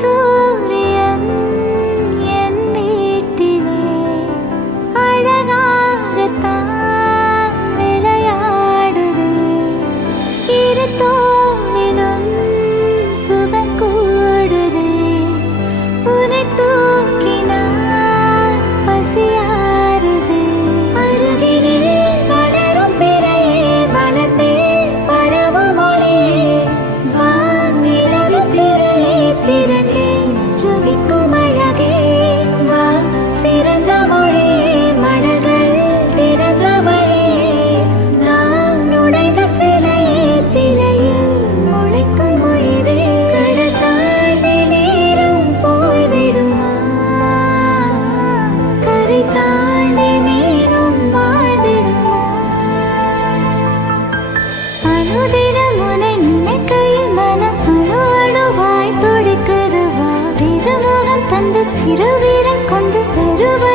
சூரியன் என் வீட்டிலே அழகாகத்தான் விளையாடுது. இரு தோளிலும் சுகம் கூடுது. உன்னை தூக்கினால் பசியாறுது. அருகினில் வளரும் பிறையே, மலர்ந்தே பரவும் ஒளியே, வானிலவு திரளே திரண்டே ஜொலிக்கும் அழகே, வா சிறந்த மொழியே, மலர்கள் திறந்த வழியே, நான் நுழைந்த சிலையே, சிலையில் முளைக்கும் உயிரே. கடல் தாண்டி நீரும் போய்விடுமா, கரை தாண்டி மீனும் வாழ்ந்திடுமா? அனுதினம் உன்னை நினைக்கையில் மனம் அணு அணுவாய் துடிக்குது. வா திருமுகம் தந்து சிறு வீரம் கொண்டு பெறுவது